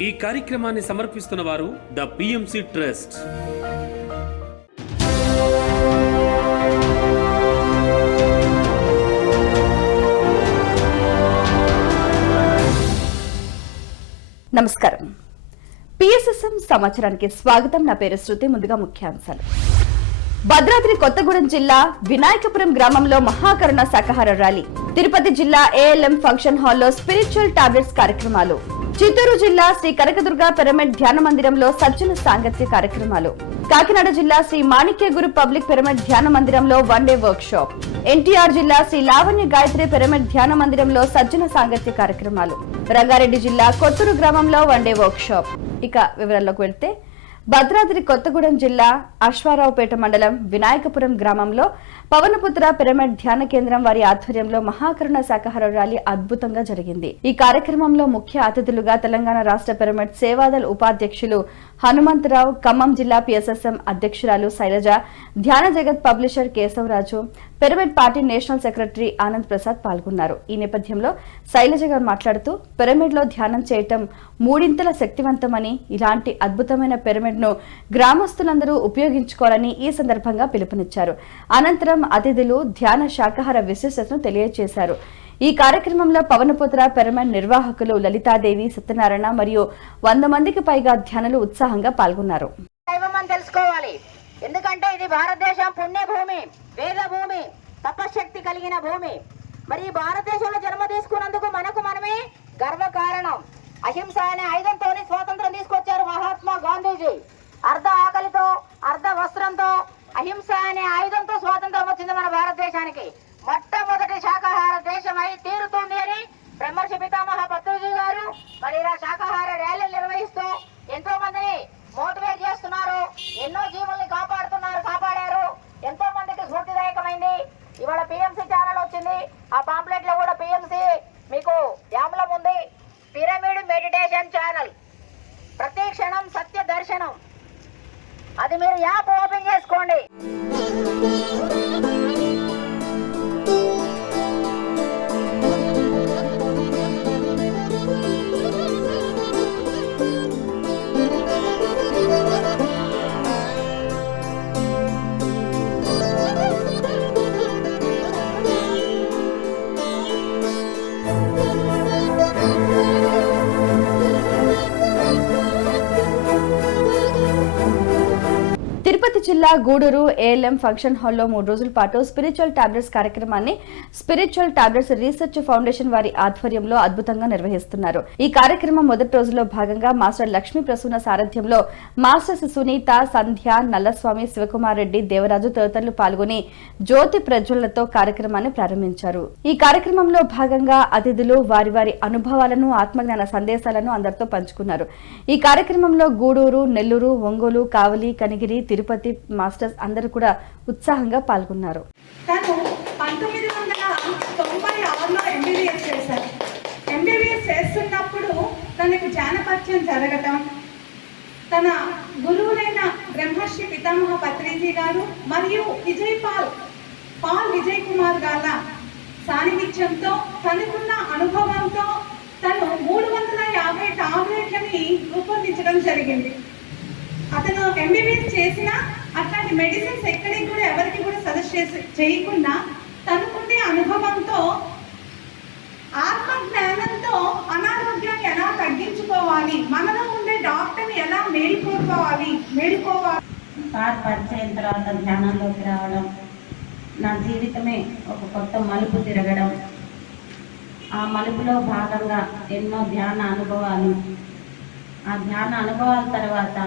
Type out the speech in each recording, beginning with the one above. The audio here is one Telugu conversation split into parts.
ఈ కార్యక్రమాన్ని సమర్పిస్తున్న వారు ద పిఎంసి ట్రస్ట్. నమస్కారం. పిఎస్ఎస్ఎం సమాచారానికి స్వాగతం. నా పేరు శృతి. ముందుగా ముఖ్యాంశాలు. భద్రాద్రి కొత్తగూడెం జిల్లా వినాయకపురం గ్రామంలో మహాకరుణ శాకాహార ర్యాలీ. తిరుపతి జిల్లా ఏఎల్ఎం ఫంక్షన్ హాల్లో స్పిరిచువల్ టాబ్లెట్స్ కార్యక్రమాలు. చిత్తూరు జిల్లా శ్రీ కనకదుర్గ పిరమిడ్ ధ్యాన మందిరంలో సజ్జన సాంగత్య కార్యక్రమాలు. కాకినాడ జిల్లా శ్రీ మాణిక్య గురు పబ్లిక్ పిరమిడ్ ధ్యాన మందిరంలో one day work shop. NTR జిల్లా శ్రీ లావణ్య గాయత్రి పిరమిడ్ ధ్యాన మందిరంలో సజ్జన సాంగత్య కార్యక్రమాలు. రంగారెడ్డి జిల్లా కొత్తూరు గ్రామంలో వన్ డే వర్క్ షాప్. ఇక వివరాల్లోకి వెళ్తే, భద్రాద్రి కొత్తగూడెం జిల్లా అశ్వారావుపేట మండలం వినాయకపురం గ్రామంలో పవనపుత్ర పిరమిడ్ ధ్యాన కేంద్రం వారి ఆధ్వర్యంలో మహాకరుణ శాకాహార ర్యాలీ అద్భుతంగా జరిగింది. ఈ కార్యక్రమంలో ముఖ్య అతిథులుగా తెలంగాణ రాష్ట్ర పిరమిడ్ సేవాదల్ ఉపాధ్యక్షులు హనుమంతరావు, ఖమ్మం జిల్లా పిఎస్ఎస్ఎం అధ్యక్షురాలు శైలజ, ధ్యాన జగత్ publisher Keshavaraju, pyramid party national secretary Anand Prasad పాల్గొన్నారు. ఈ నేపథ్యంలో శైలజ గారు మాట్లాడుతూ, పిరమిడ్ లో ధ్యానం చేయటం మూడింతల శక్తివంతమని, ఇలాంటి అద్భుతమైన పిరమిడ్ ను గ్రామస్తులందరూ ఉపయోగించుకోవాలని ఈ సందర్భంగా పిలుపునిచ్చారు. అనంతరం అతిథులు ధ్యాన శాకాహార విశిష్టతను తెలియజేశారు. ఈ కార్యక్రమంలో పవనపుత్ర పిరమిడ్ నిర్వాహకులు లలితాదేవి, సత్యనారాయణ మరియు 100 మందికి పైగా ధ్యానులు ఉత్సాహంగా పాల్గొన్నారు. తెలుసుకోవాలి, ఎందుకంటే ఇది భారతదేశం పుణ్యభూమి, వేద భూమి, తపశక్తి కలిగిన భూమి. మరి భారతదేశంలో జన్మ తీసుకున్నందుకు మనకు మనమే గర్వకారణం. అహింస అనే ఆయుధంతో స్వాతంత్రం తీసుకొచ్చారు మహాత్మా గాంధీజీ. అర్ధ ఆకలితో, అర్ధ వస్త్రంతో, అహింస అనే ఆయుధంతో స్వాతంత్రం వచ్చింది మన భారతదేశానికి. మొట్టమొదటి శాకాహార దేశమై తీరుతుంది అని బ్రహ్మర్షి పితామహ పత్రిజీ గారు మరి ఇలా శాకాహార ర్యాలీలు నిర్వహిస్తూ ఎంతో మందిని మోటివేట్ చేస్తున్నారు. ఎన్నో జీవుల్ని కాపాడారు. ఎంతో మందికి స్ఫూర్తిదాయకమైంది. ఇవాళ పిఎంసి ఛానల్ వచ్చింది. ఆ పాంప్లెట్ లో కూడా పిఎంసి మీకు యామ్లం ఉంది. పిరమిడ్ మెడిటేషన్ ఛానల్, ప్రతి క్షణం సత్య దర్శనం, అది మీరు యాప్ ఓపెన్ చేసుకోండి. తిరుపతి జిల్లా గూడూరు ఏఎల్ఎం ఫంక్షన్ హాల్లో 3 రోజుల పాటు స్పిరిచువల్ టాబ్లెట్స్ కార్యక్రమాన్ని స్పిరిచువల్ టాబ్లెట్స్ రీసెర్చ్ ఫౌండేషన్ వారి ఆధ్వర్యంలో అద్భుతంగా నిర్వహిస్తున్నారు. ఈ కార్యక్రమం మొదటి రోజులో భాగంగా మాస్టర్ లక్ష్మీ ప్రసూన సారథ్యంలో మాస్టర్స్ సునీత, సంధ్య, నల్లస్వామి, శివకుమార్ రెడ్డి, దేవరాజు తదితరులు పాల్గొని జ్యోతి ప్రజ్వలనతో కార్యక్రమాన్ని ప్రారంభించారు. ఈ కార్యక్రమంలో భాగంగా అతిథులు వారి వారి అనుభవాలను, ఆత్మజ్ఞాన సందేశాలను అందరితో పంచుకున్నారు. ఈ కార్యక్రమంలో గూడూరు, నెల్లూరు, ఒంగోలు, కావలి, కనిగిరి, తిరుపతి మాస్టర్స్ అందరూ కూడా ఉత్సాహంగా పాల్గొన్నారు. తను 1996లో ఎంబీబీఎస్ చేశారు. ఎంబీబీఎస్ చేస్తున్నప్పుడు తనకు జ్ఞానపత్యం జరగటం, తన గురువులైన బ్రహ్మర్షి పితామహ పత్రిజీ గారు మరియు విజయ్ కుమార్ గారి సాన్నిధ్యంతో, తనకున్న అనుభవంతో తను 350 టాబ్లెట్లని రూపొందించడం జరిగింది. అతను ఎంబీబీఎస్ చేసిన అట్లాంటి మెడిసిన్స్ ఎక్కడికి కూడా ఎవరికి కూడా సజెస్ట్ చేయకుండా తనకుండే అనుభవంతో, ఆత్మజ్ఞానంతో అనారోగ్యాన్ని ఎలా తగ్గించుకోవాలి, మనలో ఉండే డాక్టర్ని ఎలా మేలుకోవాలి. సార్ పరిచయం తర్వాత ధ్యానంలోకి రావడం, నా జీవితమే ఒక కొత్త మలుపు తిరగడం, ఆ మలుపులో భాగంగా ఎన్నో ధ్యాన అనుభవాలు, ఆ ధ్యాన అనుభవాల తర్వాత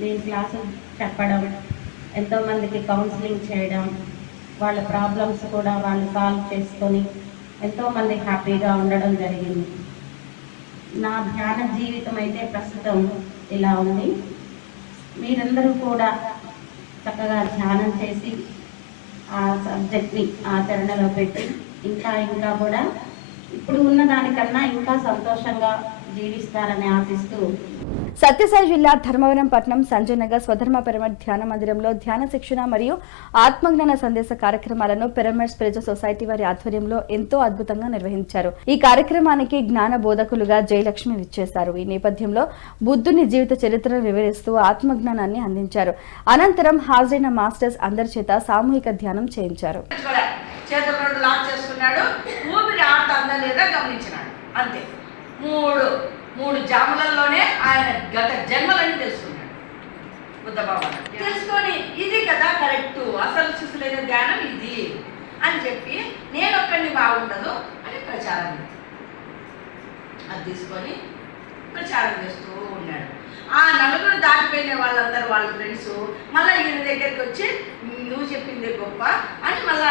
నేను క్లాసులు చెప్పడం, ఎంతోమందికి కౌన్సిలింగ్ చేయడం, వాళ్ళ ప్రాబ్లమ్స్ కూడా వాళ్ళు సాల్వ్ చేసుకొని ఎంతోమంది హ్యాపీగా ఉండడం జరిగింది. నా ధ్యాన జీవితం అయితే ప్రస్తుతం ఇలా ఉంది. మీరందరూ కూడా చక్కగా ధ్యానం చేసి ఆ సబ్జెక్ట్ని ఆచరణలో పెట్టి ఇంకా కూడా ఇప్పుడు ఉన్న దానికన్నా ఇంకా సంతోషంగా జీవిస్తారని ఆశిస్తూ సత్యసాయి జిల్లా ధర్మవరం పట్టణం సంజయ్ నగర్ స్వధర్మ పిరమిడ్ ధ్యాన మందిరంలో ధ్యాన శిక్షణ మరియు ఆత్మజ్ఞాన సందేశ కార్యక్రమాలను పిరమిడ్ స్పిరిచువల్ సొసైటీ వారి ఆధ్వర్యంలో ఎంతో అద్భుతంగా నిర్వహించారు. ఈ కార్యక్రమానికి జ్ఞాన బోధకులుగా జయలక్ష్మి విచ్చేశారు. ఈ నేపథ్యంలో బుద్ధుని జీవిత చరిత్రను వివరిస్తూ ఆత్మజ్ఞానాన్ని అందించారు. అనంతరం హాజరైన మాస్టర్స్ అందరి చేత సామూహిక ధ్యానం చేయించారు. చేతులు రెండు లాక్ చేసుకున్నాడు, ఊపిరి ఆడుతుందా లేదా గమనించినాడు. అంతే మూడు జాములలోనే ఆయన గత జన్మలని తెలుసుకున్నాడు. బుద్ధ బాబా తెలుసుకొని ఇది కదా కరెక్ట్, అసలు చూసలేని ధ్యానం ఇది అని చెప్పి నేను ఒక్కడిని బాగుండదు అని ప్రచారం అది తీసుకొని ప్రచారం చేస్తూ ఉన్నాడు. ఆ నలుగురు దాటిపోయిన వాళ్ళందరూ వాళ్ళ ఫ్రెండ్స్ మళ్ళీ ఈయన దగ్గరికి వచ్చి నువ్వు చెప్పింది గొప్ప అని మళ్ళీ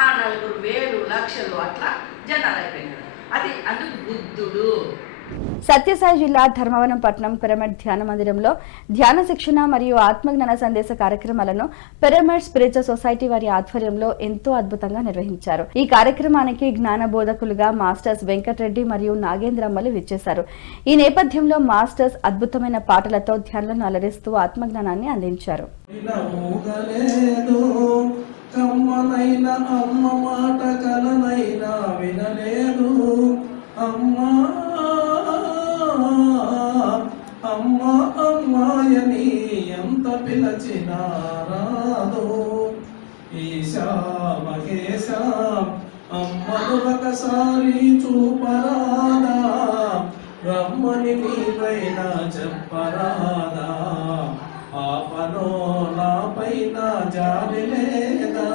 ఆ నలుగురు వేలు లక్షలు అట్లా జనాలు అయిపోయినారు. అది అందుకు బుద్ధుడు. సత్యసాయి జిల్లా ధర్మవరం పట్టణం పిరమిడ్ ధ్యాన మందిరంలో ధ్యాన శిక్షణ మరియు ఆత్మజ్ఞాన సందేశ కార్యక్రమాలను పిరమిడ్ స్పిరిచువల్ సొసైటీ వారి ఆధ్వర్యంలో ఎంతో అద్భుతంగా నిర్వహించారు. ఈ కార్యక్రమానికి జ్ఞాన బోధకులుగా మాస్టర్స్ వెంకటరెడ్డి మరియు నాగేంద్రమ్మలు విచ్చేశారు. ఈ నేపథ్యంలో మాస్టర్స్ అద్భుతమైన పాటలతో ధ్యానులను అలరిస్తూ ఆత్మజ్ఞానాన్ని అందించారు. అమ్మాయని ఎంత పిలచినా రాదో ఈశా మహేశ అమ్మను ఒకసారి చూపరాదా, రమ్మని నీపైన చెప్పరాదా, ఆపనో నా పైన జాలి లేదా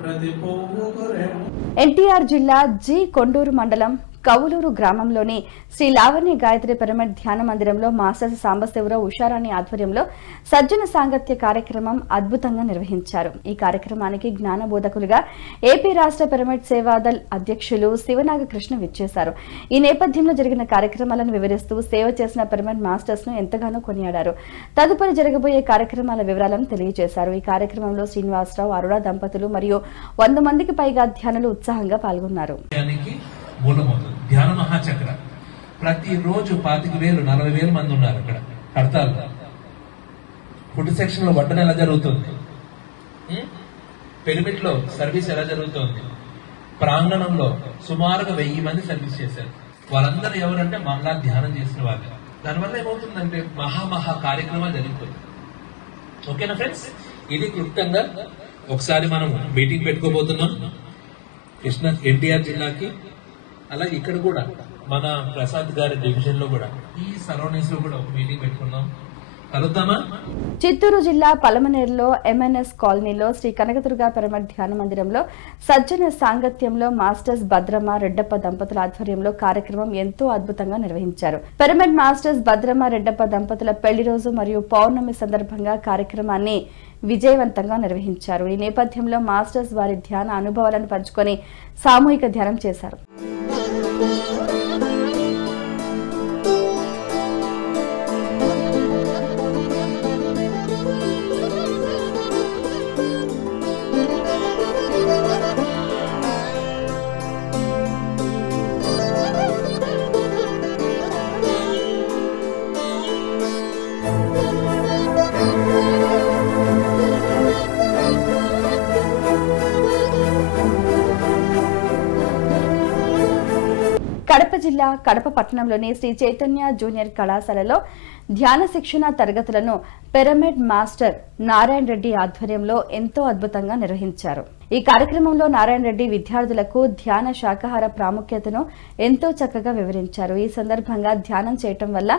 ప్రతి పువ్వుకు ఎన్టీఆర్ జిల్లా జి కొండూరు మండలం కవులూరు గ్రామంలోని శ్రీ లావణ్య గాయత్రి పిరమిడ్ ధ్యాన మందిరంలో మాస్టర్స్ సాంబశివరావు ఉషారాణి ఆధ్వర్యంలో సజ్జన సాంగత్య కార్యక్రమం అద్భుతంగా నిర్వహించారు. ఈ కార్యక్రమానికి జ్ఞాన బోధకులుగా ఏపీ రాష్ట్ర పిరమిడ్ సేవాదల్ అధ్యక్షులు శివనాగ కృష్ణ విచ్చేశారు. ఈ నేపథ్యంలో జరిగిన కార్యక్రమాలను వివరిస్తూ సేవ చేసిన పిరమిడ్ మాస్టర్స్ ను ఎంతగానో కొనియాడారు. తదుపరి జరగబోయే కార్యక్రమాల వివరాలను తెలియజేశారు. ఈ కార్యక్రమంలో శ్రీనివాసరావు, అరుణ దంపతులు మరియు 100 మందికి పైగా ధ్యానులు ఉత్సాహంగా పాల్గొన్నారు. మూలమవుతుంది ధ్యాన మహాచక్ర. ప్రతిరోజు 25,000 40,000 మంది ఉన్నారు అక్కడ హర్తాల్. ఫుడ్ సెక్షన్ లో వడ్డన ఎలా జరుగుతుంది, పిరమిడ్ లో సర్వీస్ ఎలా జరుగుతుంది, ప్రాంగణంలో సుమారుగా 1000 మంది సర్వీస్ చేశారు. వాళ్ళందరూ ఎవరంటే మళ్ళా ధ్యానం చేసిన వాళ్ళు. దానివల్ల ఏమవుతుందంటే మహా కార్యక్రమాలు జరుగుతుంది. ఓకేనా ఫ్రెండ్స్, ఇది క్లుప్తంగా ఒకసారి మనం మీటింగ్ పెట్టుకోబోతున్నాం కృష్ణ ఎన్టీఆర్ జిల్లాకి. అలాగే ఇక్కడ కూడా మన ప్రసాద్ గారి డివిజన్ లో కూడా ఈ సరౌండింగ్స్ లో కూడా ఒక మీటింగ్ పెట్టుకున్నాం. కలుద్దామా? చిత్తూరు జిల్లా పలమనేరులో ఎంఎన్ఎస్ కాలనీలో శ్రీ కనకదుర్గ పిరమిడ్ ధ్యాన మందిరంలో సజ్జన సాంగత్యంలో మాస్టర్స్ భద్రమ్మ రెడ్డప్ప దంపతుల ఆధ్వర్యంలో కార్యక్రమం ఎంతో అద్భుతంగా నిర్వహించారు. పిరమిడ్ మాస్టర్స్ భద్రమ్మ రెడ్డప్ప దంపతుల పెళ్లి రోజు మరియు పౌర్ణమి సందర్భంగా కార్యక్రమాన్ని విజయవంతంగా నిర్వహించారు. ఈ నేపథ్యంలో మాస్టర్స్ వారి ధ్యాన అనుభవాలను పంచుకొని సామూహిక ధ్యానం చేశారు. కడప జిల్లా కడప పట్టణంలోని శ్రీ చైతన్య జూనియర్ కళాశాలలో ధ్యాన శిక్షణ తరగతులను పిరమిడ్ మాస్టర్ నారాయణ రెడ్డి ఆధ్వర్యంలో ఎంతో అద్భుతంగా నిర్వహించారు. ఈ కార్యక్రమంలో నారాయణ రెడ్డి విద్యార్థులకు ధ్యాన శాకాహార ప్రాముఖ్యతను ఎంతో చక్కగా వివరించారు. ఈ సందర్భంగా ధ్యానం చేయటం వల్ల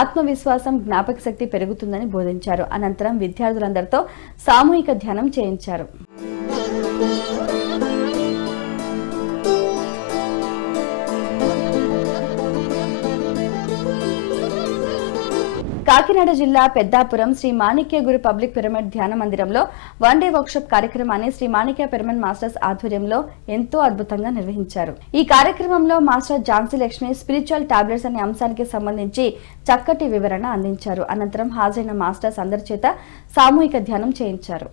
ఆత్మవిశ్వాసం, జ్ఞాపక శక్తి పెరుగుతుందని బోధించారు. అనంతరం విద్యార్థులందరితో సామూహిక ధ్యానం చేయించారు. కాకినాడ జిల్లా పెద్దాపురం శ్రీ మాణిక్య గురు పబ్లిక్ పిరమిడ్ ధ్యాన మందిరంలో 1 డే వర్క్షాప్ కార్యక్రమాన్ని శ్రీ మాణిక్య పిరమిడ్ మాస్టర్స్ ఆధ్వర్యంలో ఎంతో అద్భుతంగా నిర్వహించారు. ఈ కార్యక్రమంలో master Jhansi Lakshmi spiritual tablets అనే అంశానికి సంబంధించి చక్కటి వివరణ అందించారు. అనంతరం హాజరైన మాస్టర్స్ అందరి చేత సామూహిక ధ్యానం చేయించారు.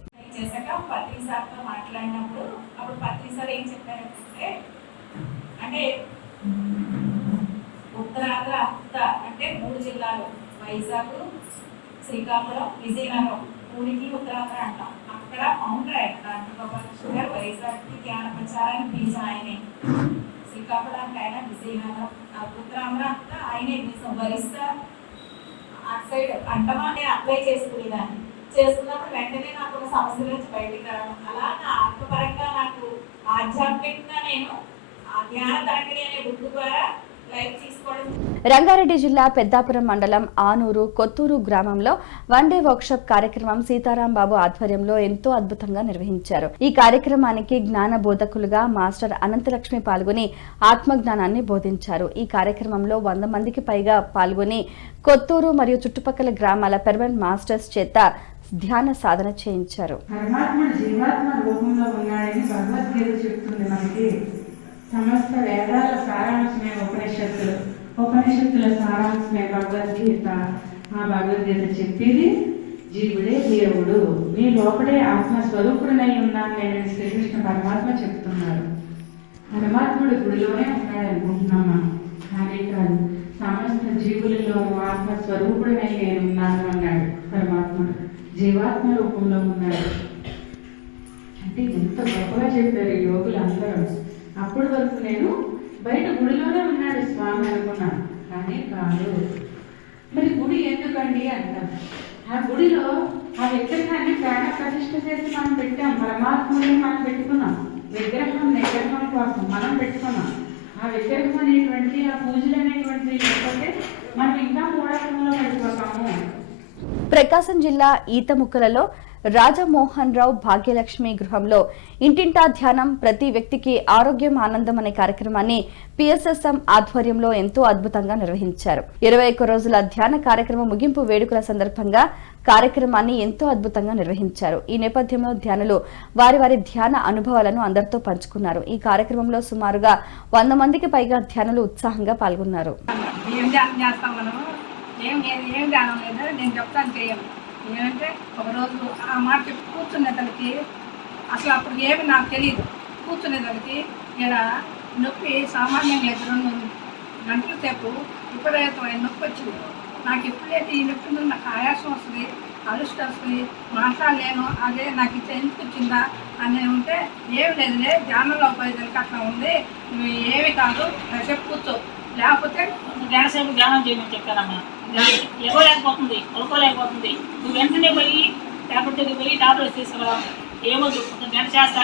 అంటే ఉత్తరాంధ్ర అంటే 3 జిల్లాలు వైజాగ్, శ్రీకాకుళం, విజయనగరం ఊరికి ఉత్తరాంధ్ర అంటాం. అక్కడ ఫౌండర్ ఆయన డాక్టర్ గోపాలకృష్ణ గారు. వైజాగ్కి ధ్యాన ప్రచారానికి బీజం ఆయనే, శ్రీకాకుళానికి ఆయన, విజయనగరం ఉత్తరాంధ్ర అంతా ఆయనే బీజం. భరిస్తా అటు సైడ్ అంటమానే అప్లై చేసుకునేదాన్ని. చేసుకున్నప్పుడు వెంటనే నాకు ఒక సమస్య నుంచి బయటికి రావడం, అలా నా ఆత్మపరంగా నాకు ఆధ్యాత్మికంగా నేను ఆ ధ్యాన తరగతి అనే బుక్ ద్వారా లైఫ్ తీసుకోవడం. రంగారెడ్డి జిల్లా పెద్దాపురం మండలం ఆనూరు కొత్తూరు గ్రామంలో వన్ డే వర్క్షాప్ కార్యక్రమం సీతారాం బాబు ఆధ్వర్యంలో ఎంతో అద్భుతంగా నిర్వహించారు. ఈ కార్యక్రమానికి జ్ఞాన బోధకులుగా మాస్టర్ అనంతలక్ష్మి పాల్గొని ఆత్మజ్ఞానాన్ని బోధించారు. ఈ కార్యక్రమంలో 100 మందికి పైగా పాల్గొని కొత్తూరు మరియు చుట్టుపక్కల గ్రామాల పెర్మనెంట్ మాస్టర్స్ చేత ధ్యాన సాధన చేయించారు. పరమాత్ముడు జీవాత్మ రూపంలో ఉన్నాడని భగవద్గీత చెప్తుంది మనకి. సమస్త వేదాల సారాంశమే ఉపనిషత్తులు, ఉపనిషత్తుల సారాంశమే భగవద్గీత. ఆ భగవద్గీత చెప్పేది జీవుడే దేవుడు, నీ లోపడే ఆత్మస్వరూపుడినై ఉన్నాను నేను శ్రీకృష్ణ పరమాత్మ చెప్తున్నాడు. పరమాత్ముడు గుడిలోనే ఉన్నాడు అనుకుంటున్నాం మనం, కానీ కాదు, సమస్త జీవులలో ఆత్మస్వరూపుడినై నేను ఉన్నాను అన్నాడు పరమాత్ముడు. జీవాత్మ రూపంలో ఉన్నాడు అంటే ఎంత గొప్పగా చెప్పారు ఈ యోగులు అందరూ. అప్పటి వరకు నేను బయట గుడిలోనే ఉన్నాడు స్వామి అనుకున్నాను, కానీ కాదు. మరి గుడి ఎందుకండి అంటారు. ఆ గుడిలో ఆ విగ్రహాన్ని ప్రాణ ప్రతిష్ఠ చేసి మనం పెట్టాం, పరమాత్మని మనం పెట్టుకున్నాం. విగ్రహం నిగ్రహం కోసం మనం పెట్టుకున్నాం. ఆ విగ్రహం అనేటువంటి ఆ పూజలు అనేటువంటి లేకపోతే మనం ఇంకా మూఢత్వంలో పడిపోతాము. ప్రకాశం జిల్లా ఈతముక్కలలో రాజమోహన్ రావు భాగ్యలక్ష్మి గృహంలో ఇంటింటా ధ్యానం ప్రతి వ్యక్తికి ఆరోగ్యం ఆనందం అనే కార్యక్రమాన్ని పిఎస్ఎస్ఎం ఆధ్వర్యంలో ఎంతో అద్భుతంగా నిర్వహించారు. 21 రోజుల ధ్యాన కార్యక్రమం ముగింపు వేడుకల సందర్భంగా కార్యక్రమాన్ని ఎంతో అద్భుతంగా నిర్వహించారు. ఈ నేపథ్యంలో ధ్యానులు వారి వారి ధ్యాన అనుభవాలను అందరితో పంచుకున్నారు. ఈ కార్యక్రమంలో సుమారుగా 100 మందికి పైగా ధ్యానులు ఉత్సాహంగా పాల్గొన్నారు. ఏం ధ్యానం లేదు, నేను చెప్తాను చేయను. ఏమంటే ఒకరోజు ఆ మాట చెప్పి కూర్చునేదానికి అసలు అప్పుడు ఏమి నాకు తెలియదు. కూర్చునేదానికి ఇలా నొప్పి సామాన్యంగా లేదు. 2 గంటల సేపు విపరీతమైన నొప్పి వచ్చింది. నాకు ఎప్పుడైతే ఈ నొప్పి నుండి నాకు ఆయాసం వస్తుంది, అలుష్ట వస్తుంది, మాట్లాడలేను. అదే నాకు ఇట్లా ఎందుకు వచ్చిందా అని ఉంటే ఏమి లేదులే, ధ్యానంలో పోయేదానికి అట్లా ఉంది, నువ్వు ఏమి కాదు కాసేపు కూర్చో, లేకపోతే గంటసేపు ధ్యానం చేయమని చెప్పానమ్మా. ఎగోలేకపోతుంది, పడుకోలేకపోతుంది, నువ్వు వెంటనే పోయి టాబ్లెట్కి పోయి టాబ్లెట్స్ తీసుకురా, ఏమొద్దు ఒక గంట చేస్తా,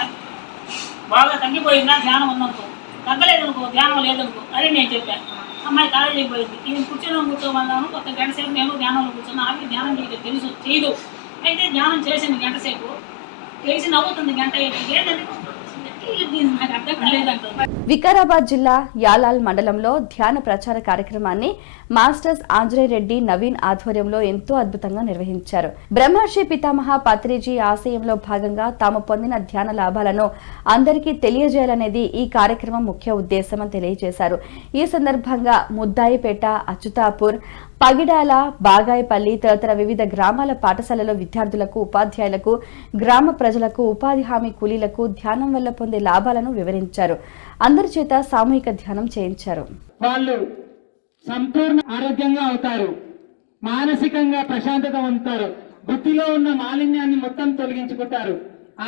బాగా తగ్గిపోయిందా ధ్యానం ఉందనుకో, తగ్గలేదనుకో, ధ్యానం లేదనుకో అని నేను చెప్పాను. అమ్మాయి కాలేజీకి పోయింది. నేను కూర్చోమన్నాను, ఒక గంట సేపు నేను ధ్యానంలో కూర్చున్నా. ఆమె ధ్యానం తెలుసు చేయదు, అయితే ధ్యానం చేసింది గంట సేపు, తెలిసి నవ్వుతుంది గంట ఏంటంటే నాకు అర్థం కాలేదంట. వికారాబాద్ జిల్లా యాలాల్ మండలంలో ధ్యాన ప్రచార కార్యక్రమాన్ని మాస్టర్స్ ఆంజనేయ రెడ్డి నవీన్ ఆధ్వర్యంలో ఎంతో అద్భుతంగా నిర్వహించారు. బ్రహ్మర్షి పితామహ పత్రిజీ ఆశయంలో భాగంగా తాము పొందిన ధ్యాన లాభాలను అందరికీ తెలియజేయాలనేది ఈ కార్యక్రమం ముఖ్య ఉద్దేశమని తెలియజేశారు. ఈ సందర్భంగా ముద్దాయిపేట, అచ్యుతాపూర్, పగిడాల, బాగాయపల్లి తదితర వివిధ గ్రామాల పాఠశాలలో విద్యార్థులకు, ఉపాధ్యాయులకు, గ్రామ ప్రజలకు, ఉపాధి హామీ కూలీలకు ధ్యానం వల్ల పొందే లాభాలను వివరించారు. అందరి చేత సామూహిక ధ్యానం చేయించారు. వాళ్ళు సంపూర్ణ ఆరోగ్యంగా అవుతారు, మానసికంగా ప్రశాంతత పొందుతారు, బుద్ధిలో ఉన్న మాలిన్యాన్ని మొత్తం తొలగించుకుంటారు,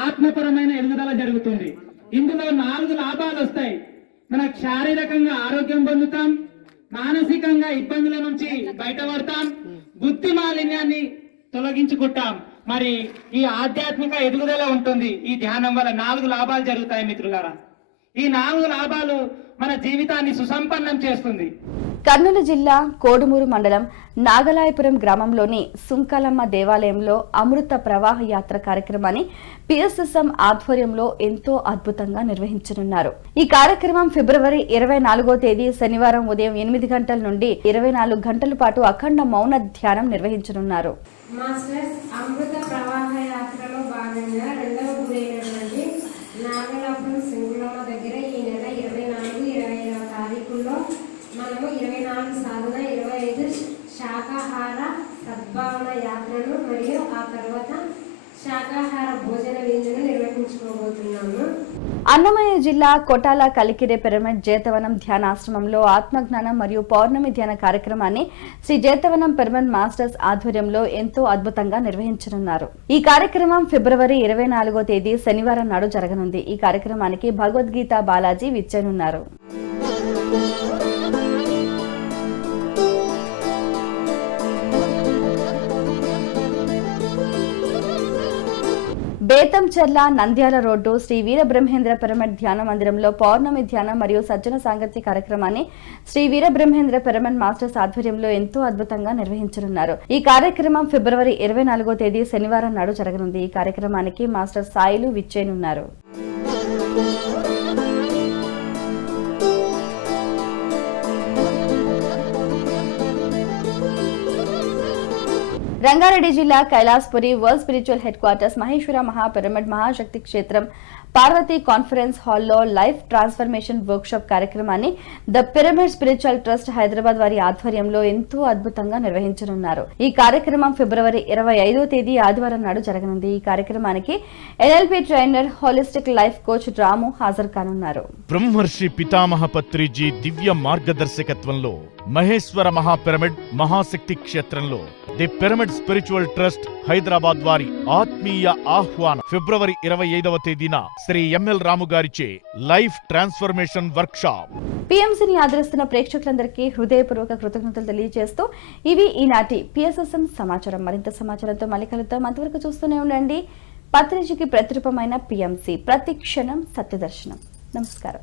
ఆత్మపరమైన ఎదుగుదల జరుగుతుంది. ఇందులో 4 లాభాలు వస్తాయి. మనకు శారీరకంగా ఆరోగ్యం పొందుతాం, మానసికంగా ఇబ్బందుల నుంచి బయటపడతాం, బుద్ధి మాలిన్యాన్ని తొలగించుకుంటాం, మరి ఈ ఆధ్యాత్మిక ఎదుగుదల ఉంటుంది. ఈ ధ్యానం వల్ల 4 లాభాలు జరుగుతాయి మిత్రులారా. ఈ 4 లాభాలు మన జీవితాన్ని సుసంపన్నం చేస్తుంది. కర్నూలు జిల్లా కోడుమూరు మండలం నాగలాయపురం గ్రామంలోని సుంకలమ్మ దేవాలయంలో అమృత ప్రవాహ యాత్ర కార్యక్రమాన్ని పిఎస్ఎస్ఎం ఆధ్వర్యంలో ఎంతో అద్భుతంగా నిర్వహించనున్నారు. ఈ కార్యక్రమం ఫిబ్రవరి 24వ తేదీ శనివారం ఉదయం 8 గంటల నుండి 24 గంటల పాటు అఖండ మౌన ధ్యానం నిర్వహించనున్నారు. మాస్టర్స్ అమృత ప్రవాహ యాత్రలో భాగంగా 2వ గురైనటువంటి నాగలాపురం సింగులమ్మ దగ్గర ఈ నెల 24, 25వ తారీఖుల్లో మనము 24 సాధన, 25 శాకాహార సద్భావన యాత్రను మరియు ఆ తర్వాత శాకాహార భోజన విందును నిర్వహించుకోబోతున్నాము. అన్నమయ్య జిల్లా కొటాల కలికిరే పిరమిడ్ జేతవనం ధ్యానాశ్రమంలో ఆత్మజ్ఞానం మరియు పౌర్ణమి ధ్యాన కార్యక్రమాన్ని శ్రీ జేతవనం పిరమిడ్ మాస్టర్స్ ఆధ్వర్యంలో ఎంతో అద్భుతంగా నిర్వహించనున్నారు. ఈ కార్యక్రమం ఫిబ్రవరి 24వ తేదీ శనివారం నాడు జరగనుంది. ఈ కార్యక్రమానికి భగవద్గీత బాలాజీ విచ్చేనున్నారు. బేతంచెర్ల నంద్యాల రోడ్డు శ్రీ వీరబ్రహ్మేంద్ర పిరమిడ్ ధ్యాన మందిరంలో పౌర్ణమి ధ్యానం మరియు సజ్జన సాంగత్య కార్యక్రమాన్ని శ్రీ వీరబ్రహ్మేంద్ర పిరమిడ్ మాస్టర్స్ ఆధ్వర్యంలో ఎంతో అద్భుతంగా నిర్వహించనున్నారు. ఈ కార్యక్రమం ఫిబ్రవరి 24వ తేదీ శనివారం నాడు జరగనుంది. ఈ కార్యక్రమానికి మాస్టర్ సాయిలు విచ్చేనున్నారు. రంగారెడ్డి జిల్లా Kailashpuri world spiritual headquarters Maheshwara మహాపిరమిడ్ మహాశక్తి క్షేత్రం పార్వతీ కాన్ఫరెన్స్ హాల్లో లైఫ్ ట్రాన్స్ఫర్మేషన్ వర్క్షాప్ కార్యక్రమాన్ని the pyramid spiritual trust Hyderabad వారి ఆధ్వర్యంలో ఎంతో అద్భుతంగా నిర్వహించనున్నారు. ఈ కార్యక్రమం ఫిబ్రవరి 25వ తేదీ ఆదివారం నాడు జరగనుంది. ఈ కార్యక్రమానికి LLP trainer holistic life coach Ramu హాజరు కానున్నారు. బ్రహ్మర్షి పితామహ పత్రిజీ దివ్య మార్గదర్శకత్వంలో మహేశ్వర మహాపిరమిడ్ మహాశక్తి క్షేత్రంలో the pyramid spiritual trust Hyderabad వారి ఆత్మీయ ఆహ్వానం ఫిబ్రవరి 25వ తేదీన శ్రీ ఎంఎల్ రాము గారిచే లైఫ్ ట్రాన్స్ఫర్మేషన్ వర్క్ షాప్. పిఎంసిని ఆదరిస్తున్న ప్రేక్షకులందరికీ హృదయపూర్వక కృతజ్ఞతలు తెలియజేస్తూ ఇవి ఈనాటి పిఎస్ఎస్ఎం సమాచారం. మరింత సమాచారంతో మళ్ళీ కలుద్దాం. అంతవరకు చూస్తూనే ఉండండి. పత్రిజీకి ప్రతిరూపమైన పిఎంసి, ప్రతి క్షణం సత్యదర్శనం. నమస్కారం.